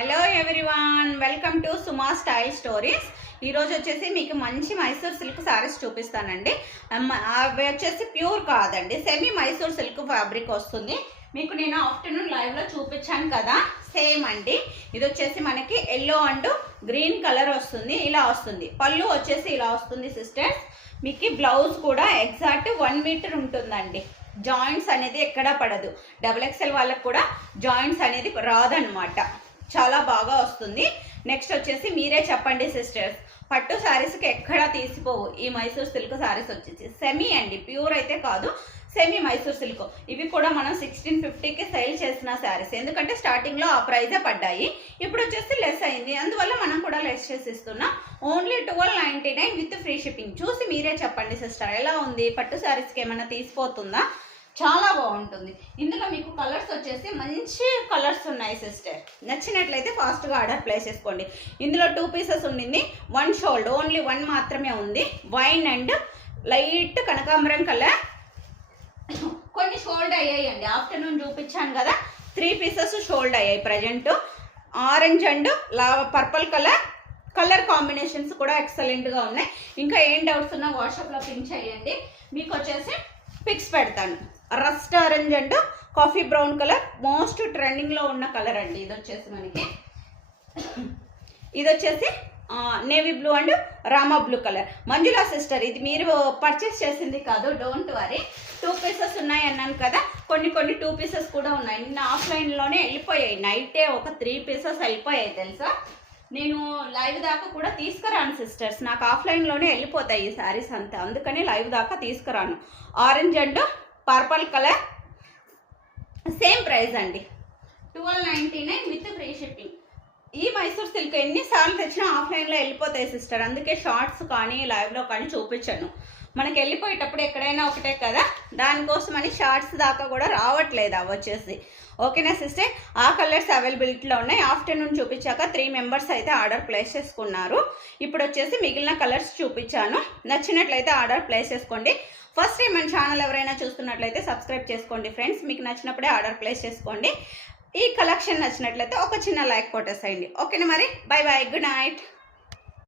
Hello everyone, welcome to Suma style stories. ఈరోజు వచ్చేసి మీకు మంచి మైసూర్ సిల్క్ శారీస్ చూపిస్తానండి. అవి వచ్చేసి ప్యూర్ కాదండి, సెమీ మైసూర్ సిల్క్ ఫ్యాబ్రిక్ వస్తుంది. మీకు నేను ఆఫ్టర్నూన్ లైవ్లో చూపించాను కదా, సేమ్ అండి. ఇది వచ్చేసి మనకి ఎల్లో అండ్ గ్రీన్ కలర్ వస్తుంది, ఇలా వస్తుంది. పళ్ళు వచ్చేసి ఇలా వస్తుంది సిస్టర్స్. మీకు బ్లౌజ్ కూడా ఎగ్జాక్ట్ 1 మీటర్ ఉంటుందండి. జాయింట్స్ అనేది ఎక్కడా పడదు. XXL వాళ్ళకి కూడా జాయింట్స్ అనేది రాదనమాట. చాలా బాగా వస్తుంది. నెక్స్ట్ వచ్చేసి మీరే చెప్పండి సిస్టర్స్, పట్టు శారీస్కి ఎక్కడా తీసిపోవు ఈ మైసూర్ సిల్క్ శారీస్ వచ్చేసి. సెమీ అండి, ప్యూర్ అయితే కాదు, సెమీ మైసూర్ సిల్క్. ఇవి కూడా మనం 1650కి సేల్ చేసిన శారీస్, ఎందుకంటే స్టార్టింగ్లో ఆ ప్రైజే పడ్డాయి. ఇప్పుడు వచ్చేసి లెస్ అయింది, అందువల్ల మనం కూడా లెస్ చేసి ఇస్తున్నాం. Only 1299 with free shipping. చూసి మీరే చెప్పండి సిస్టర్, ఎలా ఉంది? పట్టు శారీస్కి ఏమైనా తీసిపోతుందా? చాలా బాగుంటుంది. ఇందులో మీకు కలర్స్ వచ్చేసి మంచి కలర్స్ ఉన్నాయి సిస్టర్. నచ్చినట్లయితే ఫాస్ట్గా ఆర్డర్ ప్లేస్ చేసుకోండి. ఇందులో 2 పీసెస్ ఉండింది, 1 షోల్డ్, ఓన్లీ 1 మాత్రమే ఉంది. వైన్ అండ్ లైట్ కనకాంబరం కలర్. కొన్ని షోల్డ్ అయ్యాయండి, ఆఫ్టర్నూన్ చూపించాను కదా, 3 పీసెస్ షోల్డ్ అయ్యాయి. Present orange and purple colour combinations కూడా ఎక్సలెంట్గా ఉన్నాయి. ఇంకా ఏం డౌట్స్ ఉన్నా వాట్సాప్లో పింక్ చేయండి, మీకు వచ్చేసి పిక్స్ పెడతాను. Rust orange and coffee brown colour most ట్రెండింగ్లో ఉన్న కలర్ అండి. ఇది వచ్చేసి మనకి ఇది వచ్చేసి navy blue and Rama blue colour. Manjula sister, ఇది మీరు పర్చేస్ చేసింది కాదు, డోంట్ వరీ. 2 పీసెస్ ఉన్నాయి అన్నాను కదా, కొన్ని 2 పీసెస్ కూడా ఉన్నాయి. నిన్న ఆఫ్లైన్లోనే వెళ్ళిపోయాయి, నైటే ఒక 3 పీసెస్ వెళ్ళిపోయాయి తెలుసా. నేను లైవ్ దాకా కూడా తీసుకురాను సిస్టర్స్, నాకు ఆఫ్లైన్లోనే వెళ్ళిపోతాయి ఈ శారీస్ అంతా, అందుకని లైవ్ దాకా తీసుకురాను. Orange and purple colour, same price అండి, 1299 విత్ ఫ్రీ షిప్పింగ్. ఈ మైసూర్ సిల్క్ ఎన్నిసార్లు తెచ్చినా ఆఫ్లైన్లో వెళ్ళిపోతాయి సిస్టర్, అందుకే షార్ట్స్ కానీ లైవ్లో కానీ చూపించాను. మనకి వెళ్ళిపోయేటప్పుడు ఎక్కడైనా ఒకటే కదా, దానికోసమని షార్ట్స్ దాకా కూడా రావట్లేదు అవి వచ్చేసి. ఓకేనా సిస్టర్, ఆ కలర్స్ అవైలబిలిటీలో ఉన్నాయి. ఆఫ్టర్నూన్ చూపించాక 3 మెంబర్స్ అయితే ఆర్డర్ ప్లేస్ చేసుకున్నారు. ఇప్పుడు వచ్చేసి మిగిలిన కలర్స్ చూపించాను. నచ్చినట్లయితే ఆర్డర్ ప్లేస్ చేసుకోండి. ఫస్ట్ టైం మన ఛానల్ ఎవరైనా చూస్తున్నట్లయితే సబ్స్క్రైబ్ చేసుకోండి ఫ్రెండ్స్. మీకు నచ్చినప్పుడే ఆర్డర్ ప్లేస్ చేసుకోండి. ఈ కలెక్షన్ నచ్చినట్లయితే ఒక చిన్న లైక్ కొట్టేసేయండి. ఓకేనా మరి, బై బై, గుడ్ నైట్.